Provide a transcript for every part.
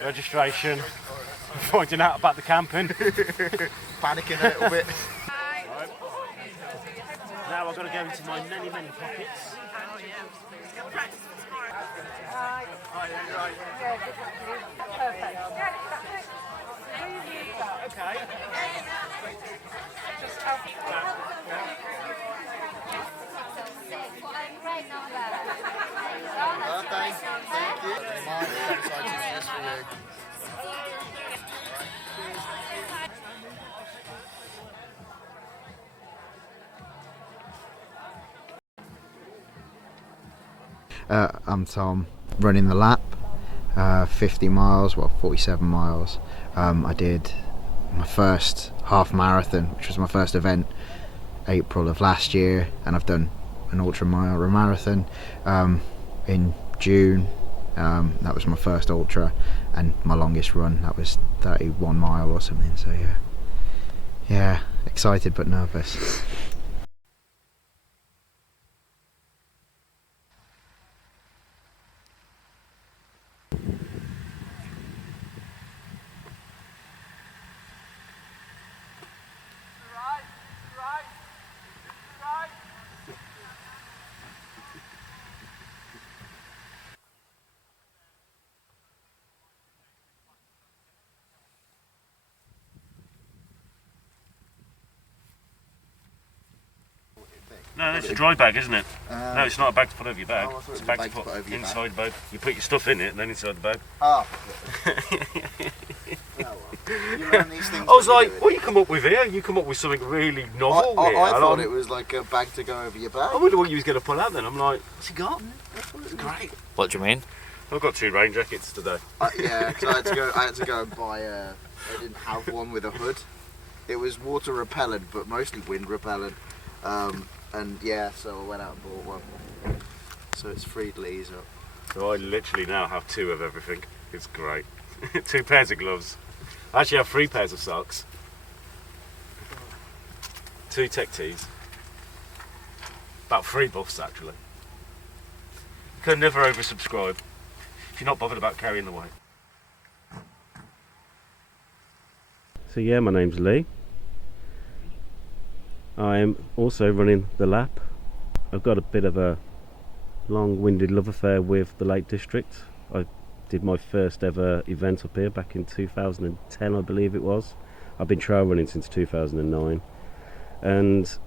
Registration, finding out about the camping. Panicking a little bit. Right. Now I've got to go into my many pockets. Okay. Thank you. I'm Tom, running the lap, 50 miles, well 47 miles. I did my first half marathon, which was my first event, April of last year, and I've done an ultra-marathon in June. That was my first ultra, and my longest run, that was 31 mile or something, so yeah, excited but nervous. No, that's a dry bag, isn't it? No, it's not a bag to put over your bag. Oh, it's a bag to put inside the bag. You put your stuff in it and then inside the bag. Oh. You learn these things. I was like, what you come up with here? You come up with something really novel. I thought it was like a bag to go over your bag. I wonder what you was going to pull out then. I'm like, what's he got? It's great. What do you mean? I've got 2 rain jackets today. Yeah, because I had to go and buy I didn't have one with a hood. It was water repellent, but mostly wind repellent. And yeah, so I went out and bought one. So it's free to ease up. So I literally now have 2 of everything. It's great. 2 pairs of gloves. I actually have 3 pairs of socks. 2 tech tees. About 3 buffs actually. Can never oversubscribe if you're not bothered about carrying the weight. So yeah, my name's Lee. I'm also running the lap. I've got a bit of a long-winded love affair with the Lake District. I did my first ever event up here back in 2010, I believe it was. I've been trail running since 2009, and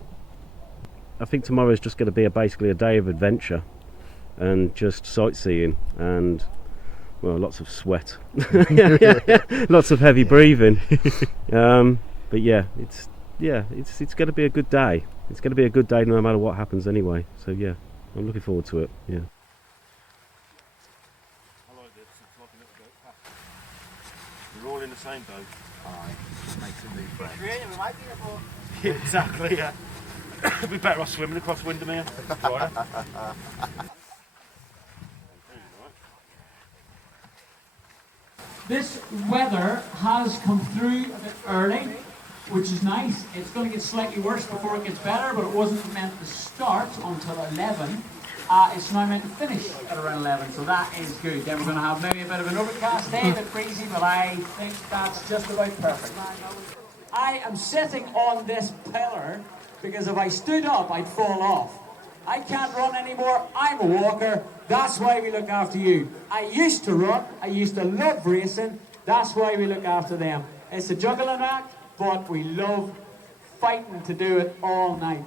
I think tomorrow is just going to be basically a day of adventure and just sightseeing and, well, lots of sweat. Lots of heavy breathing. But yeah, it's going to be a good day. It's going to be a good day no matter what happens anyway. So yeah, I'm looking forward to it. Yeah. I like this. It's like a little bit packed. We're all in the same boat. Aye, just makes a new friend. We might be able. Yeah, exactly. Yeah. We'd be better off swimming across Windermere. This weather has come through a bit early, which is nice. It's going to get slightly worse before it gets better, but it wasn't meant to start until 11. It's now meant to finish at around 11, so that is good. Then we're going to have maybe a bit of an overcast day, a bit breezy, but I think that's just about perfect. I am sitting on this pillar because if I stood up, I'd fall off. I can't run anymore. I'm a walker. That's why we look after you. I used to run. I used to love racing. That's why we look after them. It's a juggling act, but we love fighting to do it all night.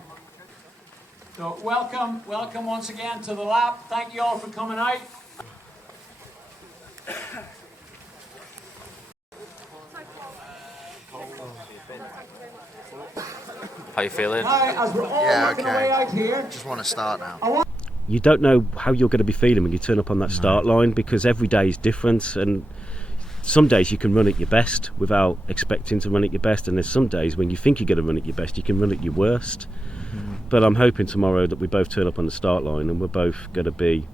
So welcome once again to the lap. Thank you all for coming out. How you feeling? Now, as we're all working our way out here, Just want to start now. You don't know how you're going to be feeling when you turn up on that start line, because every day is different, and some days you can run at your best without expecting to run at your best, and there's some days when you think you're going to run at your best, you can run at your worst. But I'm hoping tomorrow that we both turn up on the start line and we're both going to be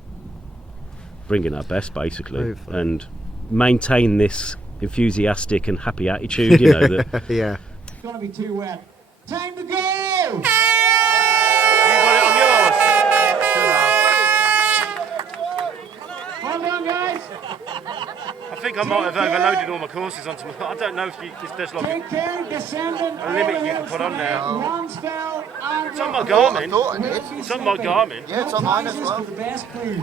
bringing our best, basically. Hopefully. And maintain this enthusiastic and happy attitude, you know. That Yeah. it's going to be too wet. Time to go! You got it on yours? Well done, guys. I think I might have overloaded all my courses onto my... I don't know if there's like Take care, descendant. a limit you can put on there. Ransfell and It's on my I Garmin. thought I did. It's on my Garmin. Yeah, it's on mine as well. For the best crews.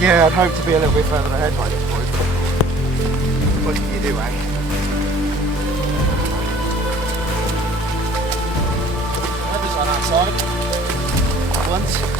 Yeah, I'd hope to be a little bit further ahead by this point. What can you do, eh? Weather's on our side. Once.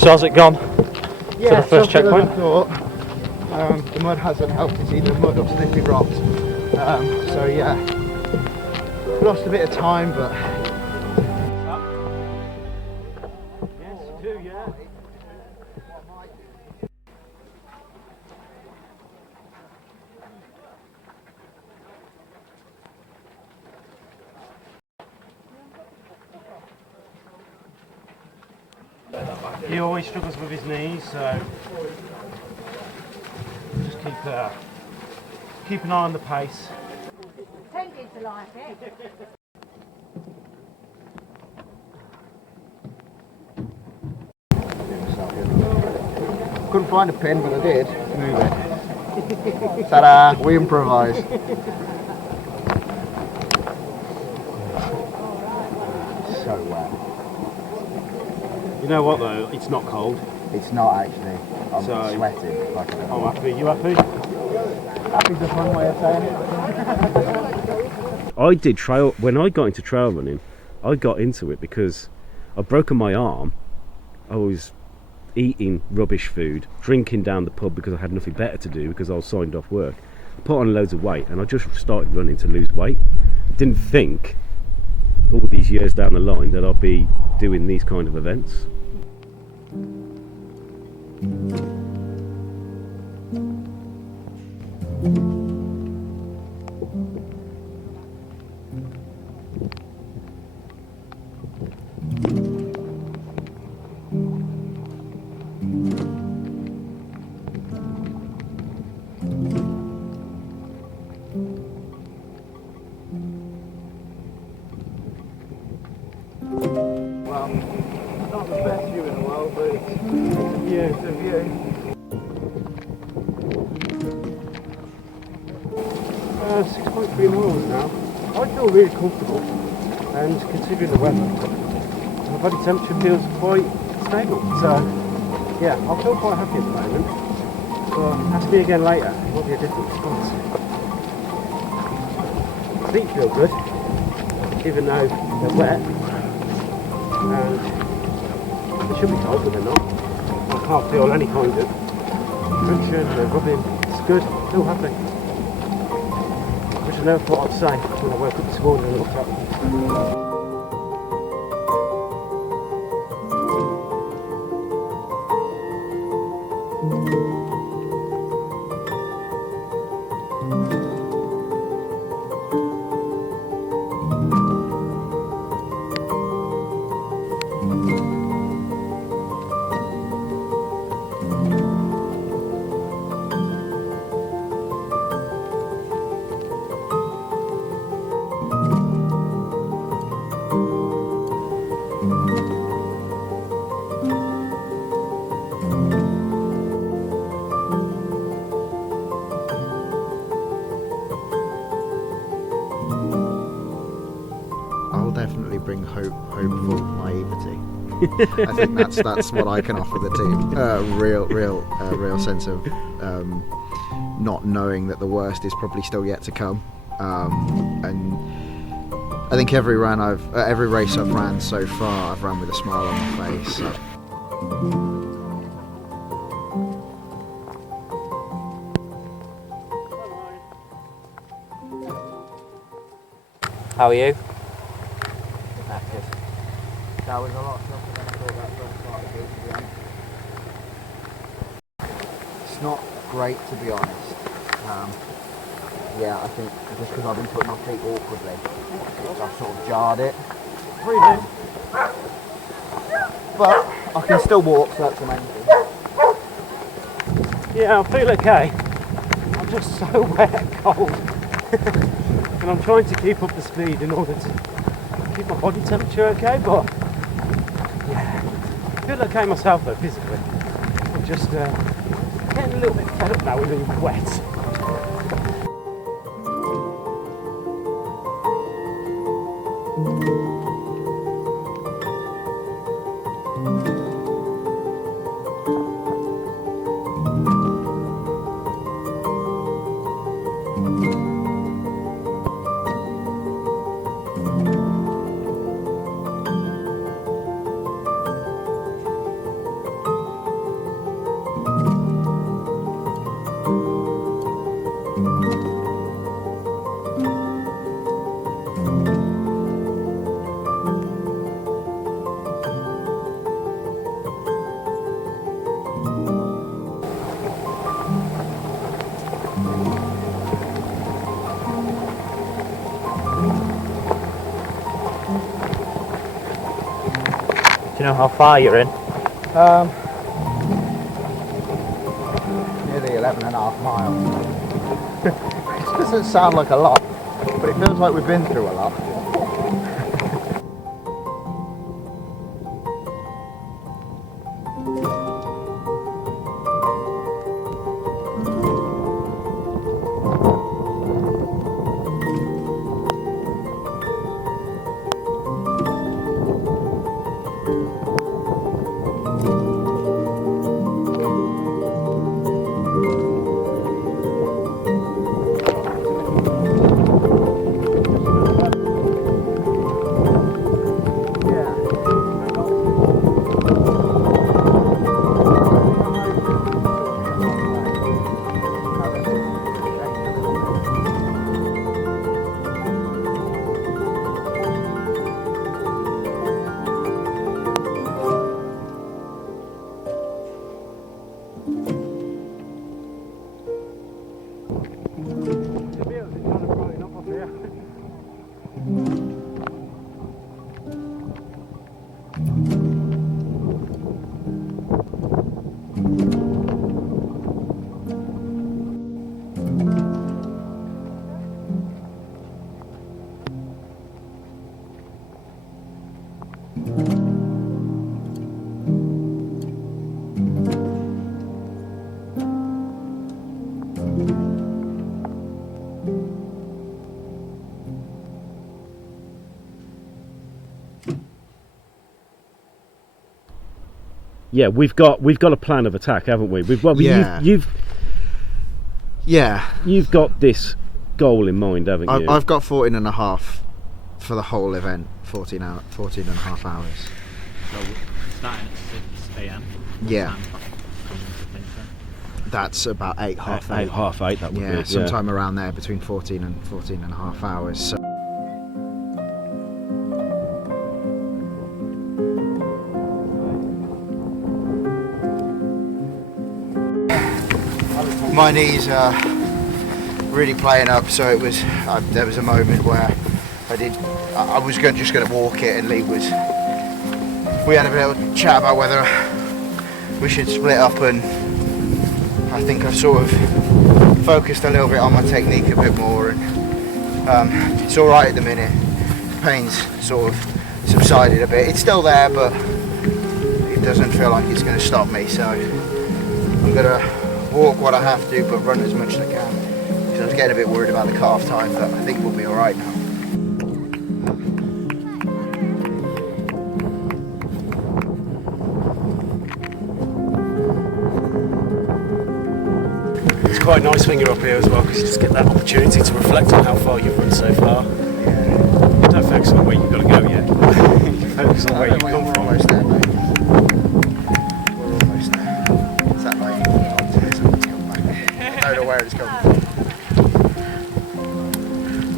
So how's it gone? Yeah, the first checkpoint? I thought. The mud hasn't helped. It's either mud or slippy rocks. So yeah, lost a bit of time, but Yes, you do, yeah. He always struggles with his knees, so just keep an eye on the pace. Tended to like it. Couldn't find a pin, but I did. Move it. Ta-da! We improvise. So wet. You know what though? It's not cold. It's not actually. I'm So- sweating. Like I'm happy. You happy? happy's a fun way of saying it. I did trail when I got into trail running. I got into it because I'd broken my arm. I was eating rubbish food, drinking down the pub because I had nothing better to do because I was signed off work. I put on loads of weight and I just started running to lose weight. I didn't think all these years down the line that I'll be doing these kind of events. Not the best view in the world, but it's a view. It's a view. 6.3 miles now. I feel really comfortable, and considering the weather, my body temperature feels quite stable. So, yeah, I feel quite happy at the moment. But ask me again later, it will be a different response. Feet feel good, even though they're wet, and they should be cold, but they're not. I can't feel any kind of friction or rubbing. It's good, feel happy. Which I never thought I'd say when I woke up this morning and looked up. I'll definitely bring hopeful naivety. I think that's what I can offer the team. Real sense of not knowing that the worst is probably still yet to come. And I think every race I've ran so far, I've run with a smile on my face. So. How are you? That was a lot tougher than I thought that first part would be, to be honest. It's not great, to be honest. Yeah, I think just because I've been putting my feet awkwardly, I've sort of jarred it. Breathing. But I can still walk, so that's the main thing. Yeah, I feel okay. I'm just so wet and cold. And I'm trying to keep up the speed in order to keep my body temperature okay, but yeah, I feel okay myself though, physically. I'm just getting a little bit fed up now with being wet. Do you know how far you're in? Nearly 11.5 miles. It doesn't sound like a lot, but it feels like we've been through a lot. Yeah, we've got a plan of attack, haven't we? Yeah. You've got this goal in mind, haven't you? I've got 14.5 for the whole event. 14.5 hours. So starting at 6 a.m. Yeah. That's about 8, half 8. Half 8, that would be. Sometime around there, between 14 and 14.5 hours. So. My knees are really playing up, so it was. There was a moment where I was just going to walk it, and Lee was. We had a little chat about whether we should split up, and I think I've sort of focused a little bit on my technique a bit more, and it's all right at the minute. Pain's sort of subsided a bit. It's still there, but it doesn't feel like it's going to stop me. So I'm going to walk what I have to, but run as much as I can. Because I was getting a bit worried about the calf time, but I think we'll be all right now. It's quite nice when you're up here as well, because you just get that opportunity to reflect on how far you've run so far. Yeah. Don't focus on where you've got to go yet. You focus on where you've come We're from. almost there, mate. We're almost there. It's that like optimism that's come back. I don't know where it's come from.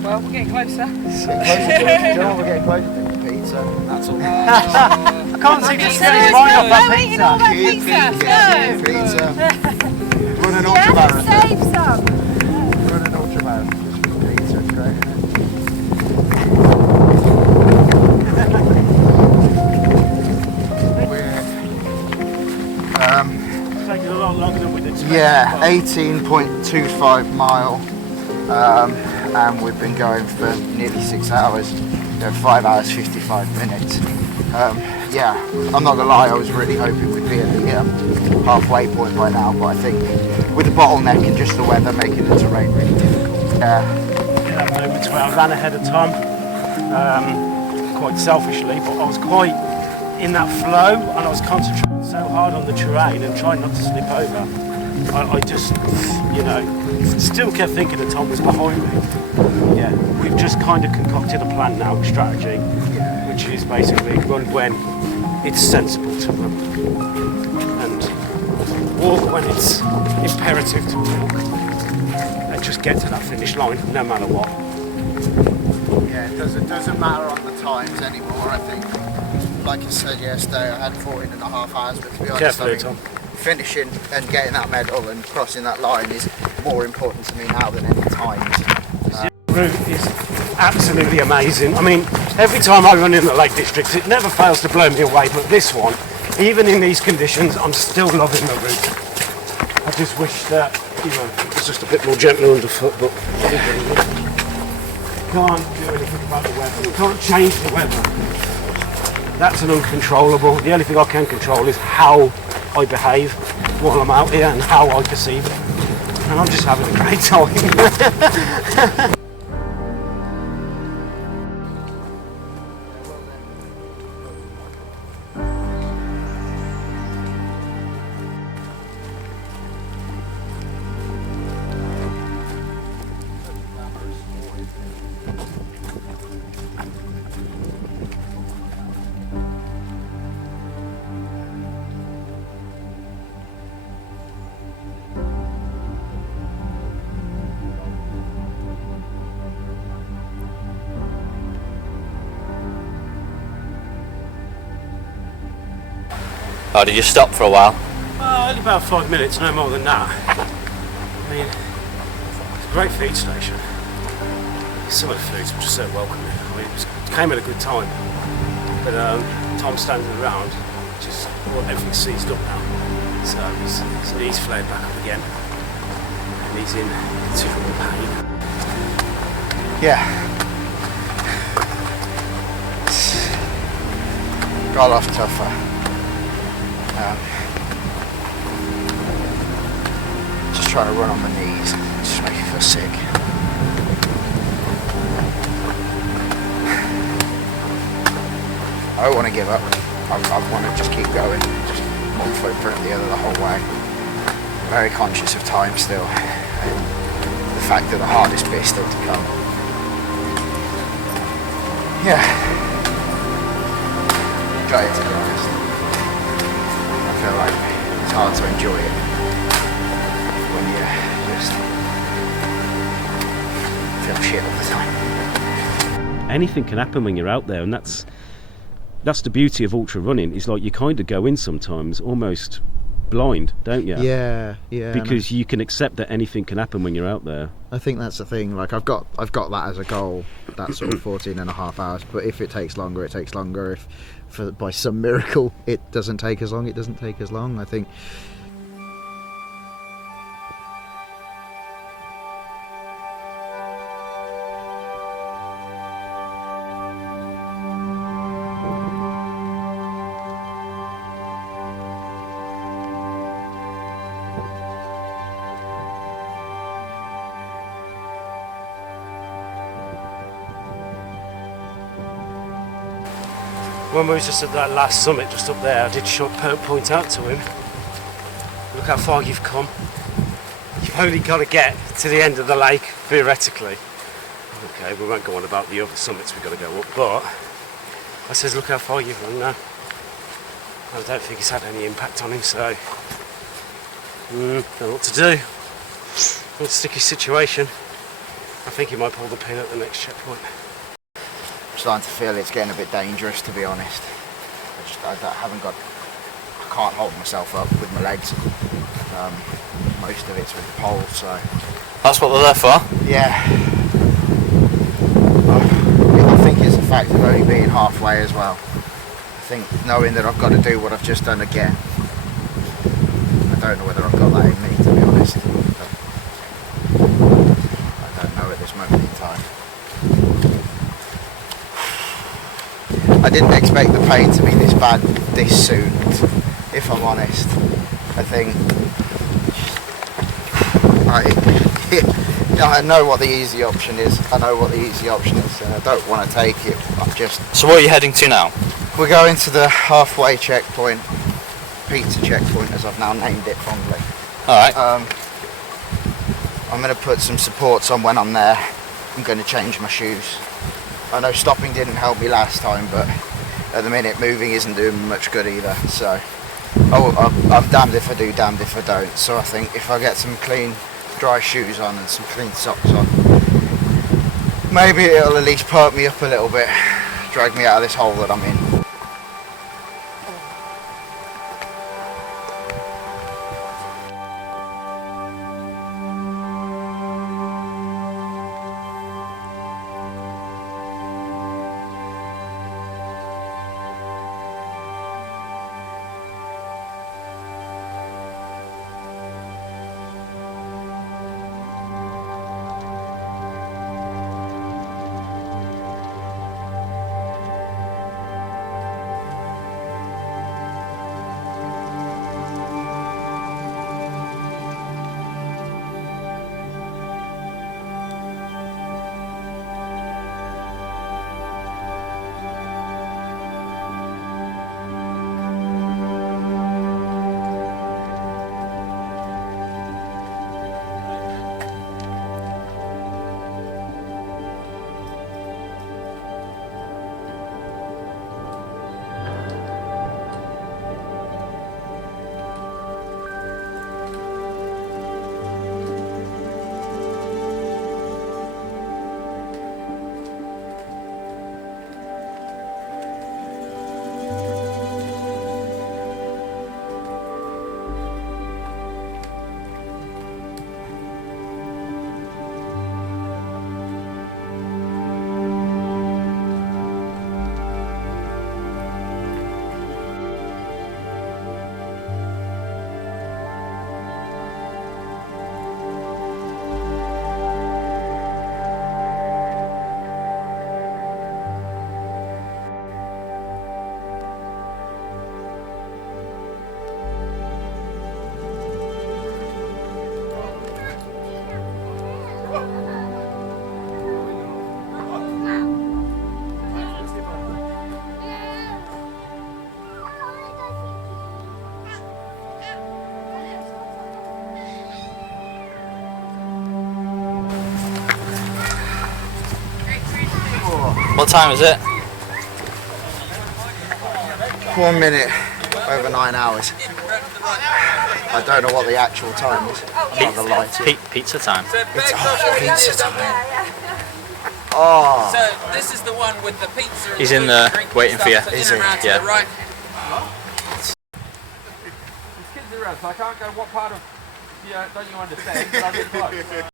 Well, we're getting closer. It's getting closer to it. Do you know what we're getting closer to? Pizza. That's all. I can't seem to split his mind off that pizza. Pizza. Run an You have to ultra-marathon. save some. Run an ultra-marathon just for pizza. It's great, isn't it? It's taking a lot longer than we did. Yeah, 18.25 mile, and we've been going for nearly 6 hours, 5 hours 55 minutes. Yeah, I'm not gonna lie, I was really hoping we'd be at the halfway point by now, but I think with the bottleneck and just the weather making the terrain really difficult. Yeah, that moment where I ran ahead of Tom, quite selfishly, but I was quite in that flow, and I was concentrating so hard on the terrain and trying not to slip over. I just, still kept thinking that Tom was behind me. Yeah, we've just kind of concocted a plan now, a strategy, which is basically run when it's sensible to run, and walk when it's imperative to walk, and just get to that finish line no matter what. Yeah, it doesn't matter on the times anymore, I think. Like I said yesterday, I had 14.5 hours, but to be honest, Carefully, I Tom. think finishing and getting that medal and crossing that line is more important to me now than any times. The route is absolutely amazing. I mean, every time I run in the Lake District, it never fails to blow me away, but this one even in these conditions, I'm still loving the route. I just wish that, you know, it's just a bit more gentle underfoot, but you can't do anything about the weather. You can't change the weather. That's an uncontrollable. The only thing I can control is how I behave while I'm out here and how I perceive it. And I'm just having a great time. Oh, did you stop for a while? Only about 5 minutes, no more than that. I mean, it's a great feed station. Some of the foods were just so welcoming. I mean, it came at a good time. But Tom standing around, just everything's seized up now. So his knees flared back up again. And he's in considerable pain. Yeah. Got off tougher. Just trying to run on my knees, just make me feel sick. I don't want to give up. I want to just keep going, just one footprint the other the whole way. Very conscious of time still, and the fact that the hardest bit is still to come. Yeah. Got it, to be honest. I feel like it's hard to enjoy it when you just feel shit all the time. Anything can happen when you're out there, and that's the beauty of ultra running. Is like you kind of go in sometimes almost blind, don't you? Yeah. Because you can accept that anything can happen when you're out there. I think that's the thing. Like I've got that as a goal, that sort of 14.5 hours. But if it takes longer, it takes longer. If by some miracle it doesn't take as long, it doesn't take as long. I think. When we was just at that last summit just up there, I did point out to him, look how far you've come. You've only got to get to the end of the lake, theoretically. Okay, we won't go on about the other summits we've got to go up, but I says, look how far you've run now. I don't think it's had any impact on him, so don't know what to do. It's a sticky situation. I think he might pull the pin at the next checkpoint. Starting to feel it's getting a bit dangerous, to be honest. I can't hold myself up with my legs. Most of it's with the poles, so. That's what they're there for? Yeah. I think it's the fact of only being halfway as well. I think knowing that I've got to do what I've just done again. I don't know whether I've got that in me, to be honest. I don't know at this moment in time. I didn't expect the pain to be this bad this soon, if I'm honest. I think I know what the easy option is. And I don't want to take it. I'm just. So where are you heading to now? We're going to the halfway checkpoint, pizza checkpoint, as I've now named it fondly. All right. I'm going to put some supports on when I'm there. I'm going to change my shoes. I know stopping didn't help me last time, but at the minute moving isn't doing much good either. So I'm damned if I do, damned if I don't. So I think if I get some clean, dry shoes on and some clean socks on, maybe it'll at least perk me up a little bit, drag me out of this hole that I'm in. What time is it? 1 minute over 9 hours. I don't know what the actual time is. I'm the light. Pizza time. It's pizza time. Oh. So this is the one with the pizza. He's in there waiting for you. Is he? Yeah. Right. There's kids around, so I can't go what part of, don't you understand, but I'll get close.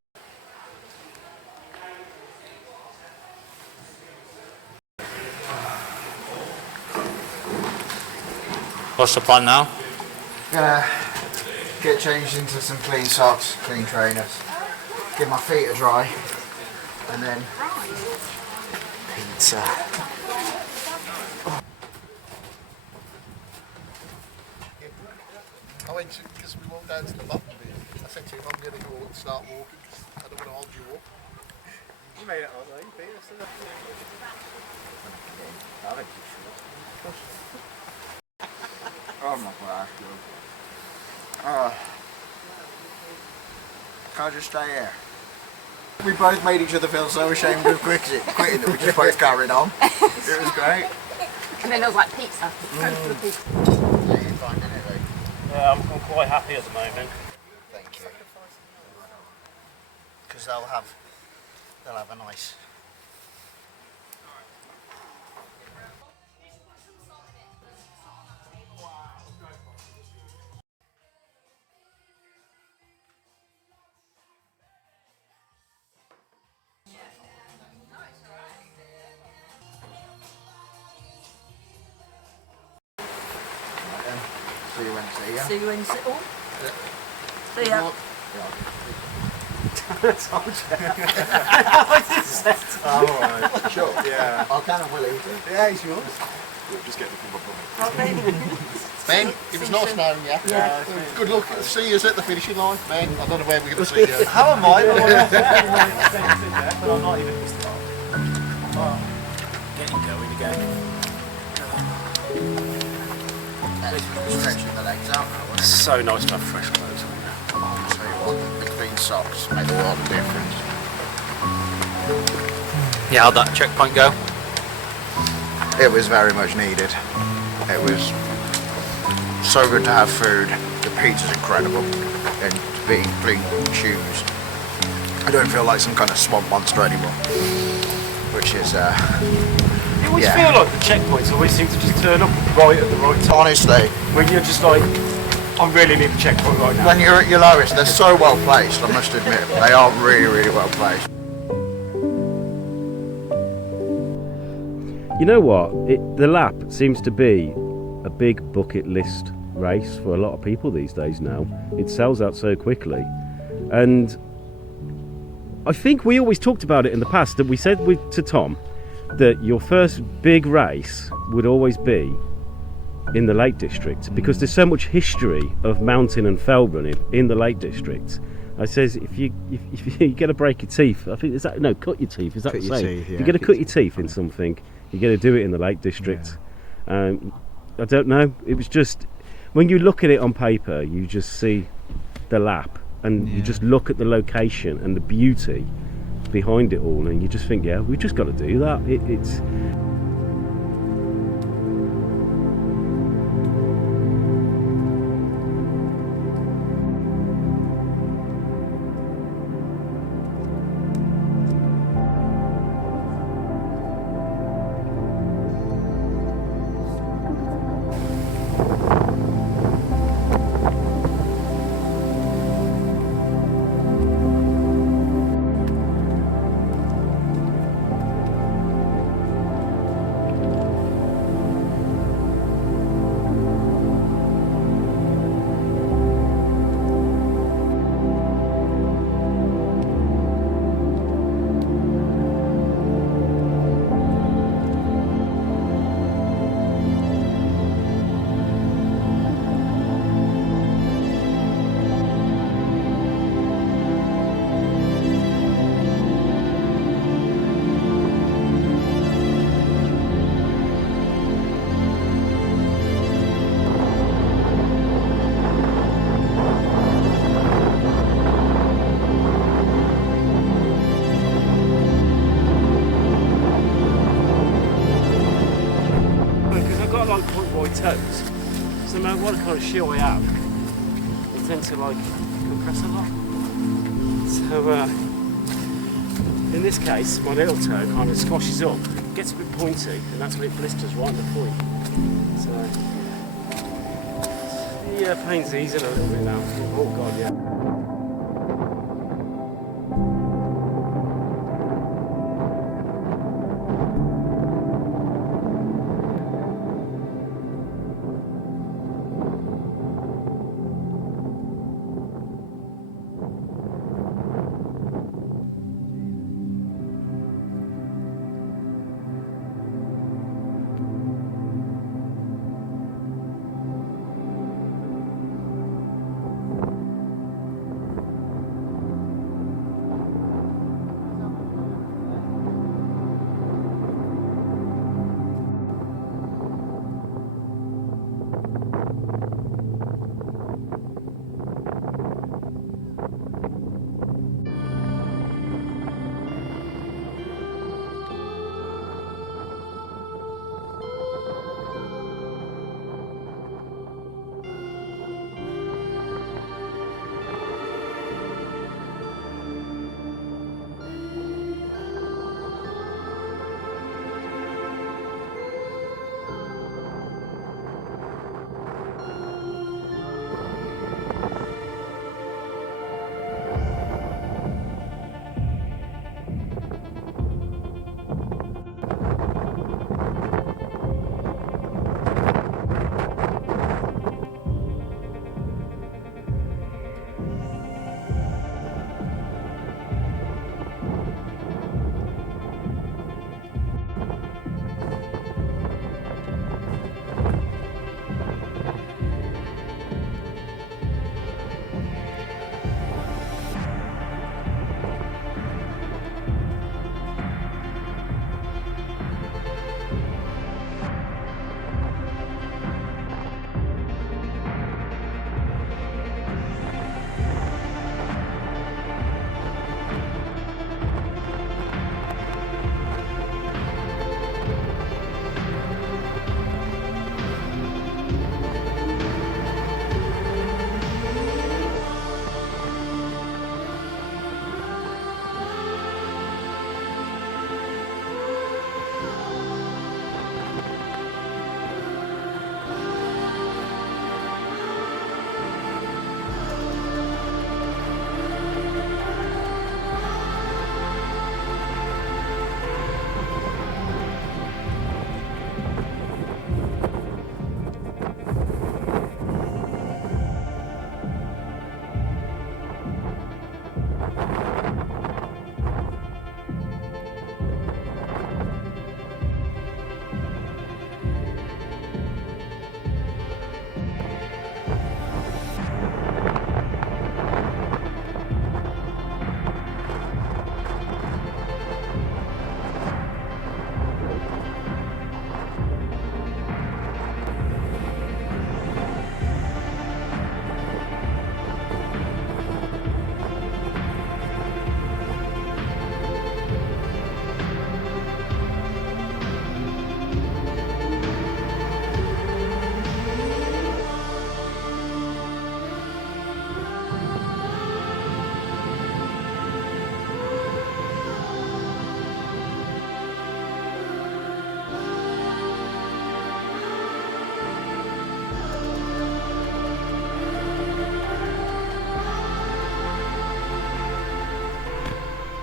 What's the plan now? Gonna get changed into some clean socks, clean trainers, get my feet a dry, and then pizza. I went to, because we walked down to the bottom bit, I said to him, I'm going to go and start walking because I don't want to hold you up. You made it all right, Peter. Oh my gosh, dude. Can't just stay here. We both made each other feel so ashamed of quitting that we just both carried on. It was great. And then there was like pizza. Go for the pizza. Yeah, you're fine, isn't it? Yeah, I'm quite happy at the moment. Thank you. Because they'll have a nice. See you Wednesday, yeah? See you Wednesday. Oh. See ya. Alright, sure. Yeah. I kind of will eat it. Yeah, he's yours. We'll just get the Ben, it was nice knowing you. Yeah. Good luck. See you at the finishing line, Ben. I don't know where we're going to see you. How am I? But I'm not even getting going again. Stretching the legs out now, wasn't it? So nice to have fresh clothes on. I'll tell you what, the clean socks make a lot of difference. Yeah, how'd that checkpoint go? It was very much needed. It was so good to have food. The pizza's incredible. And to be in clean shoes. I don't feel like some kind of swamp monster anymore. Which is, You always yeah. feel like the checkpoints always seem to just turn up right at the right time. honestly, When you're just like, I really need a checkpoint right now. when you're at your lowest, they're so well placed, I must admit. They are really, really well placed. You know what? The lap seems to be a big bucket list race for a lot of people these days now. It sells out so quickly. And I think we always talked about it in the past, that we said to Tom that your first big race would always be in the Lake District, because there's so much history of mountain and fell running in the Lake District. I says if you get to break your teeth, I think is that no cut your teeth. Is that Cut the your same? teeth, yeah, you get to cut cut your your teeth in something. You got to do it in the Lake District. I don't know. It was just when you look at it on paper, you just see the lap, and you just look at the location and the beauty behind it all, and you just think, yeah, we just got to do that. It's toes. So no matter what kind of shoe I have, they tend to like compress a lot. So in this case, my little toe kind of squashes up, gets a bit pointy, and that's when it blisters right on the point. So yeah, pain's easing a little bit now. Oh god, yeah.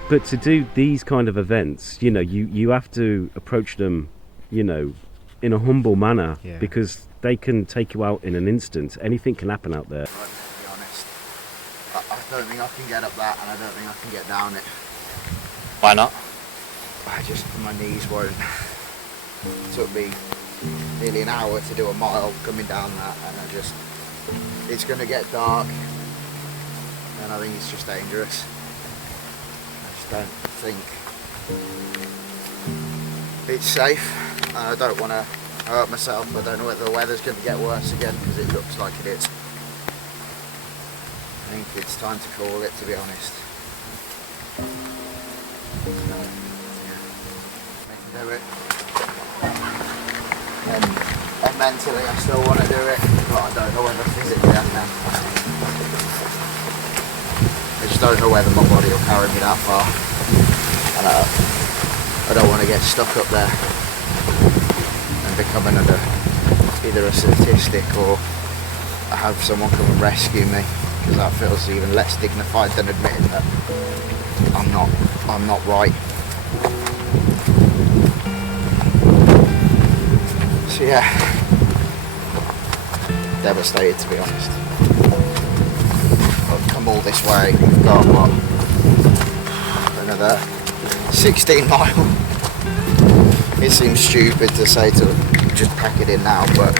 But to do these kind of events, you know, you have to approach them, you know, in a humble manner, Yeah. because they can take you out in an instant. Anything can happen out there. To be honest, I don't think I can get up that, and I don't think I can get down it. Why not? My knees won't. It took me nearly an hour to do a mile coming down that, and it's going to get dark, and I think it's just dangerous. I just don't think it's safe, and I don't want to hurt myself. I don't know whether the weather's going to get worse again, because it looks like it is. I think it's time to call it, to be honest. So, yeah, I can do it. And and mentally I still want to do it, but I don't know whether physically I can. I just don't know whether my body will carry me that far, and I don't want to get stuck up there and become another, either a statistic or I have someone come and rescue me, because that feels even less dignified than admitting that I'm not right. So yeah, devastated to be honest. I've come all this way, we've got what, another 16 mile. It seems stupid to say to just pack it in now, but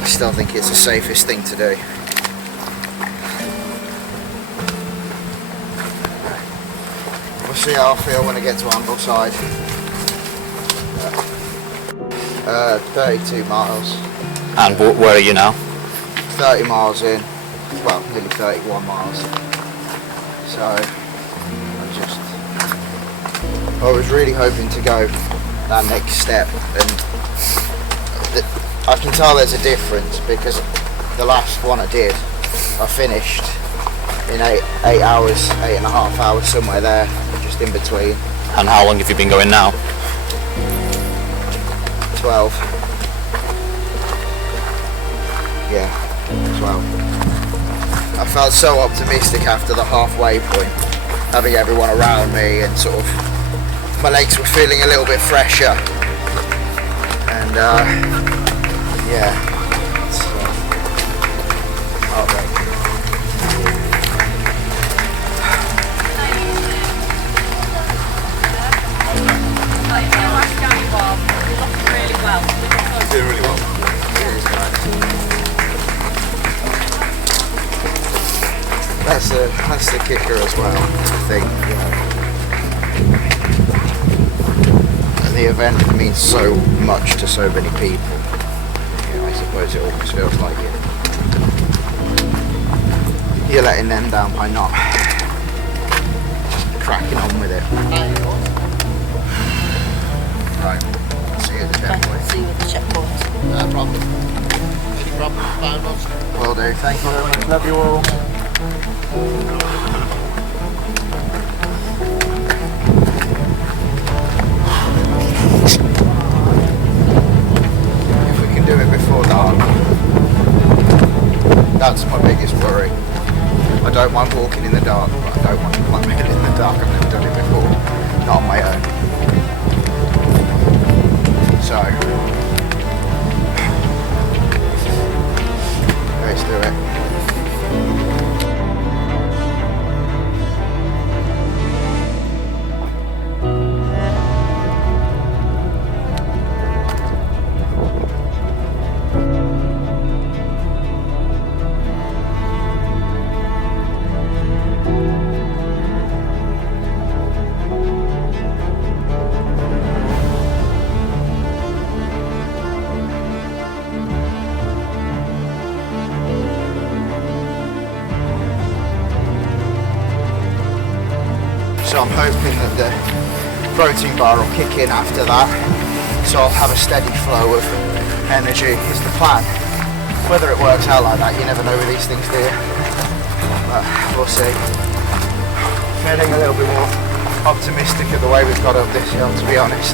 I still think it's the safest thing to do. We'll see how I feel when I get to Ambleside. 32 miles. And where are you now? 30 miles in, well, nearly 31 miles. So, I was really hoping to go that next step, and I can tell there's a difference because the last one I did, I finished in 8 hours, 8.5 hours, somewhere there, just in between. And how long have you been going now? 12. Yeah, 12. I felt so optimistic after the halfway point, having everyone around me, and sort of my legs were feeling a little bit fresher, and yeah, it's heartbreaking. Doing really well. That's the kicker as well, I think. The event means so much to so many people. I suppose it almost feels like you're letting them down by not cracking on with it. Right, see you at the checkpoint. See you at the checkpoint. No problem. Any problems, phone us? Will do, thank you very much, love you all. If we can do it before dark, that's my biggest worry. I don't mind walking in the dark, but I don't want to climbing in the dark. I've never done it before, not on my own. So, let's do it. So I'm hoping that the protein bar will kick in after that, so I'll have a steady flow of energy is the plan. Whether it works out like that, you never know with these things, do you? But we'll see. Feeling a little bit more optimistic at the way we've got up this hill, to be honest.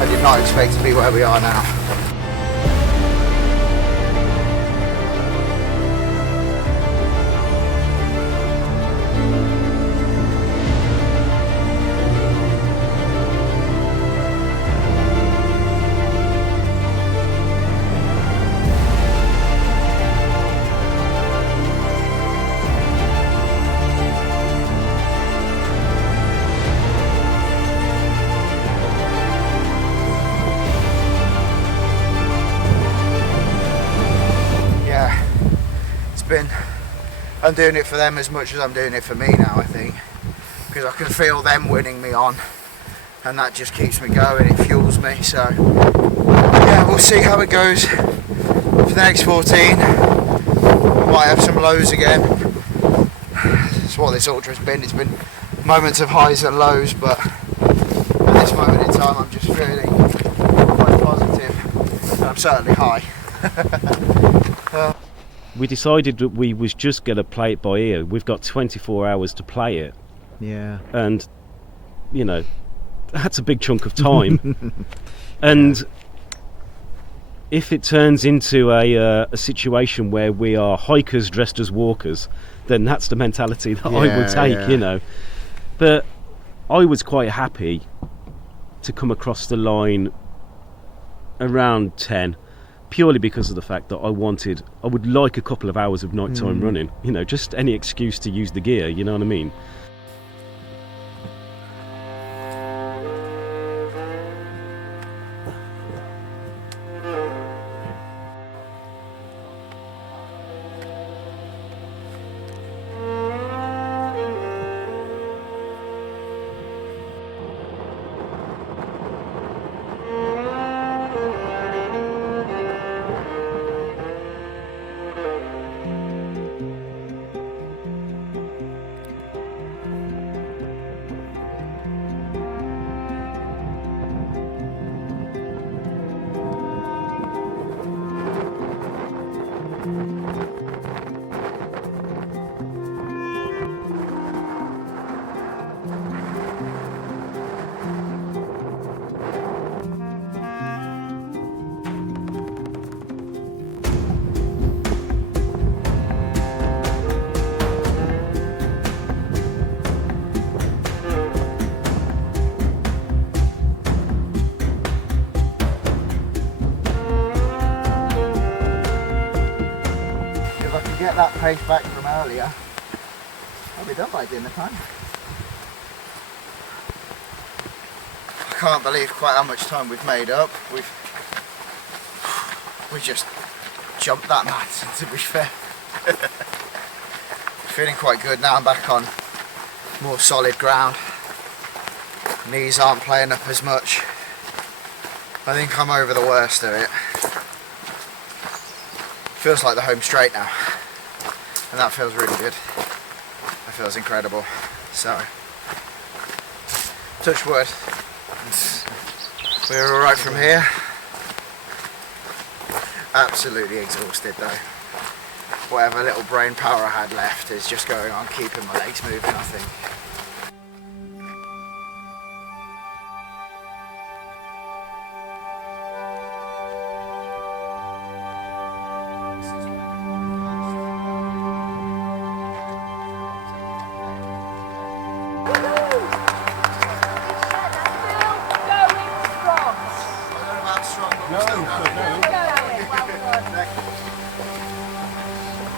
I did not expect to be where we are now. I'm doing it for them as much as I'm doing it for me now, I think, because I can feel them winning me on, and that just keeps me going, it fuels me. So yeah, we'll see how it goes for the next 14. Might have some lows again. That's what this ultra's been. It's been moments of highs and lows, but at this moment in time I'm just feeling quite positive. absurdly high. We decided that we was just going to play it by ear. We've got 24 hours to play it, Yeah. and you know, that's a big chunk of time. And if it turns into a situation where we are hikers dressed as walkers, then that's the mentality that I would take, you know. But I was quite happy to come across the line around 10, purely because of the fact that I would like a couple of hours of nighttime running, you know, just any excuse to use the gear, you know what I mean? If I can get that pace back from earlier, I'll be done by dinner time. I can't believe quite how much time we've made up. We just jumped that mountain, to be fair. Feeling quite good now. I'm back on more solid ground. Knees aren't playing up as much. I think I'm over the worst of it. Feels like the home straight now, and that feels really good. That feels incredible. So, touch wood. We're all right from here. Absolutely exhausted though. Whatever little brain power I had left is just going on keeping my legs moving, I think.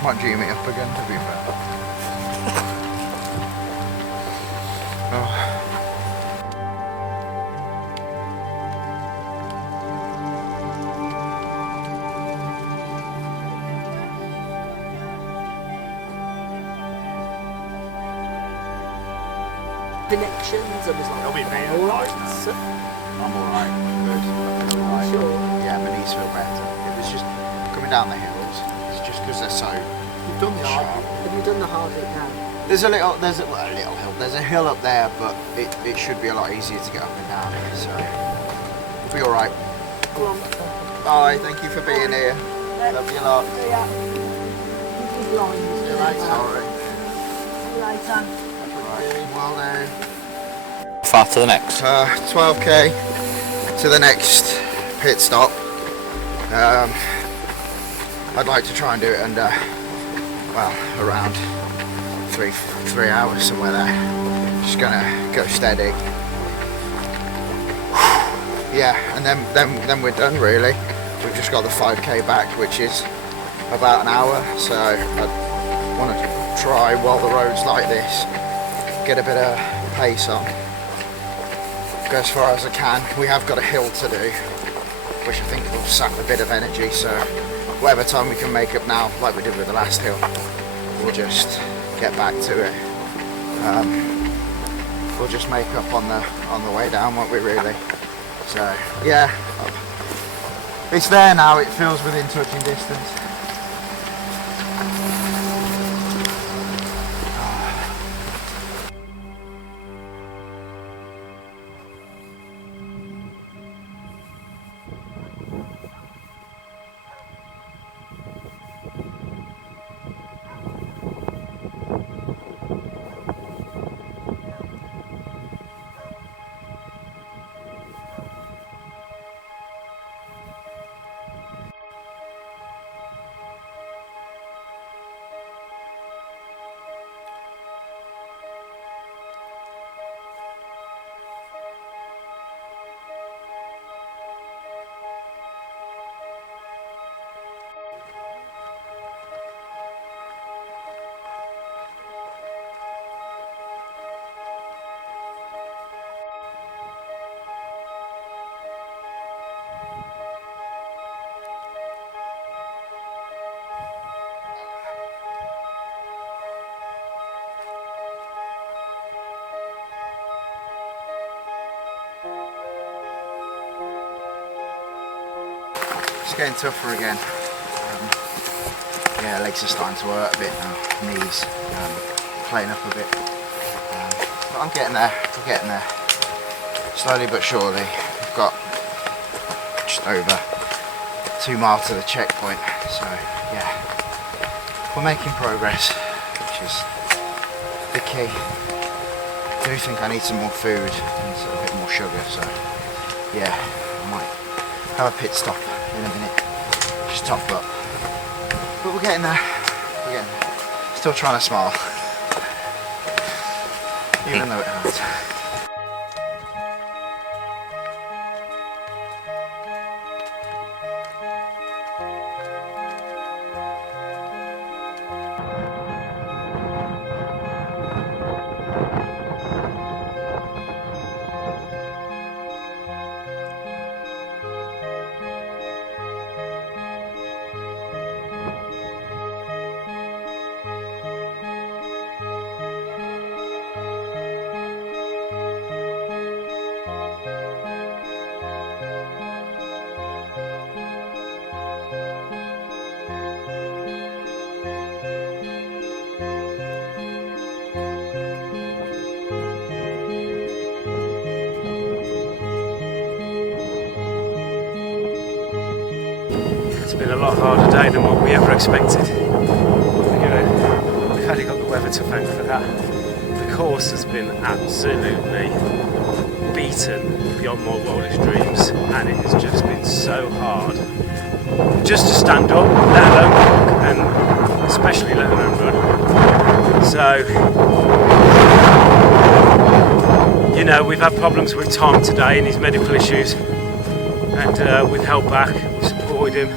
Might G me up again, to be fair. Oh. Connections, I was like, It'll be me. alright. I'm alright, good. Alright. Sure. Yeah, my knees feel better. It was just coming down the hills. It's just because they're so. You've done the hard sharp. Have you done the hard bit now? There's a little hill. There's a hill up there, but it should be a lot easier to get up and down. So we'll be alright. Go on. Bye. Thank you for being here. Love you a lot. Yeah. These lines. See you later. Sorry. See you later. Well then. Far to the next. 12k to the next pit stop. I'd like to try and do it under, well, around three hours, somewhere there. Just gonna go steady. Yeah, and then we're done really. We've just got the 5k back, which is about an hour. So I want to try, while the road's like this, get a bit of pace on. Go as far as I can. We have got a hill to do, which I think will sap a bit of energy, so whatever time we can make up now, like we did with the last hill, we'll just get back to it. We'll just make up on the way down, won't we really? So yeah, it's there now, it feels within touching distance. It's getting tougher again. Yeah, legs are starting to hurt a bit now, knees playing up a bit. But I'm getting there, we're getting there. Slowly but surely. We've got just over 2 miles to the checkpoint, so yeah, we're making progress, which is the key. I do think I need some more food and a bit more sugar, so yeah, I might have a pit stop in a minute, just top up. But we're getting there, we're getting there. Still trying to smile, even though it hurts. It's been a lot harder day than what we ever expected. We've only got the weather to thank for that. The course has been absolutely beaten beyond my wildest dreams, and it has just been so hard. Just to stand up, let alone walk, and especially let alone run. So, you know, we've had problems with Tom today and his medical issues, and we've held back, we've supported him.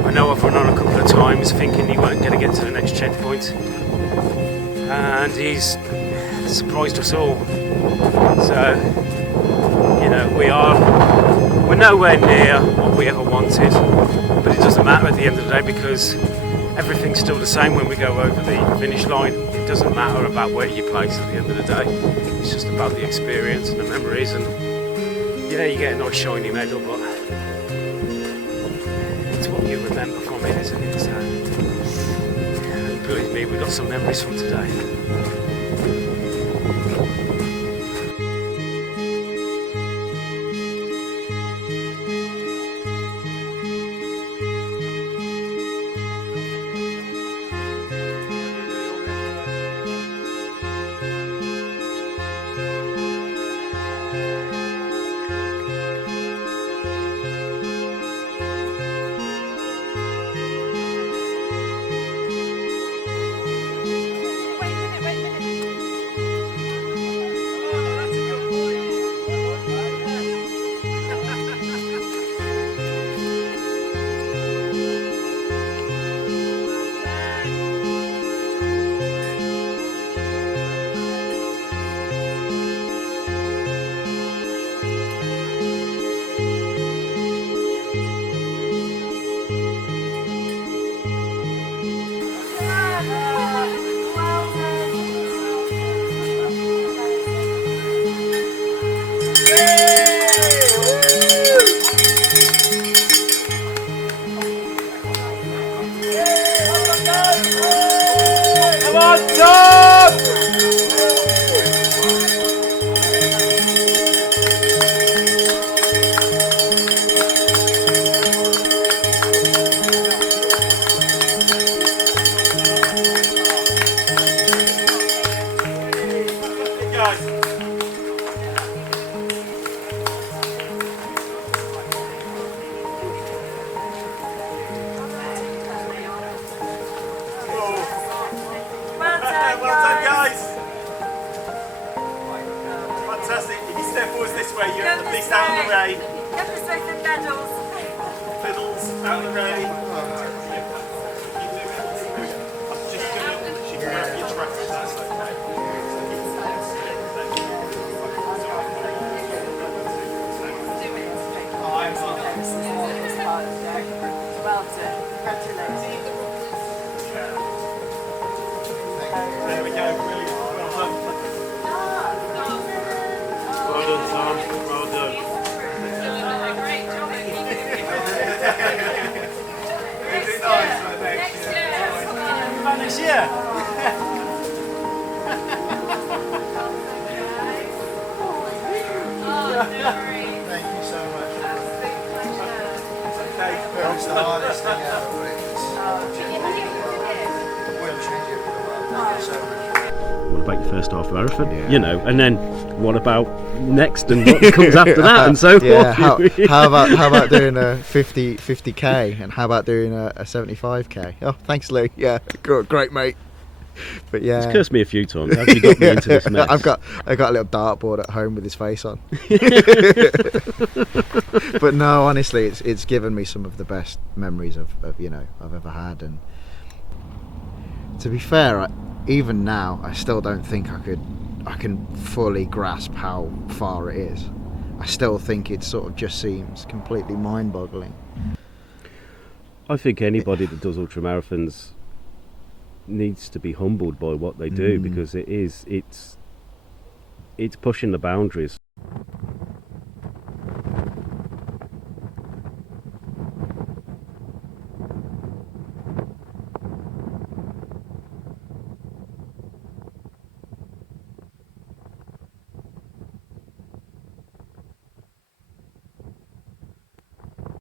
I know I've run on a couple of times thinking he weren't going to get to the next checkpoint, and he's surprised us all. So, you know, we're nowhere near what we ever wanted, but it doesn't matter at the end of the day because everything's still the same when we go over the finish line. It doesn't matter about where you place at the end of the day. It's just about the experience and the memories, and you know, you get a nice shiny medal, but it's what you remember from it, isn't it? So, believe me, we've got some memories from today. Well done, Tom. Well done. Great job. Thank you so much. It's the hardest thing ever, but we'll change it for the world. Thank you so much. What about your first half marathon? Yeah. You know, and then what about next and what comes after that and so Yeah, forth? how about doing a 50k and how about doing a 75k? Oh, thanks, Lee. Yeah, great, mate. But yeah, He's cursed me a few times. How have you got me into this mess? I've got a little dartboard at home with his face on. But no, honestly, it's given me some of the best memories of I've ever had. And to be fair, even now I still don't think I can fully grasp how far it is. I still think it sort of just seems completely mind-boggling. I think anybody that does ultramarathons needs to be humbled by what they do, because it's pushing the boundaries.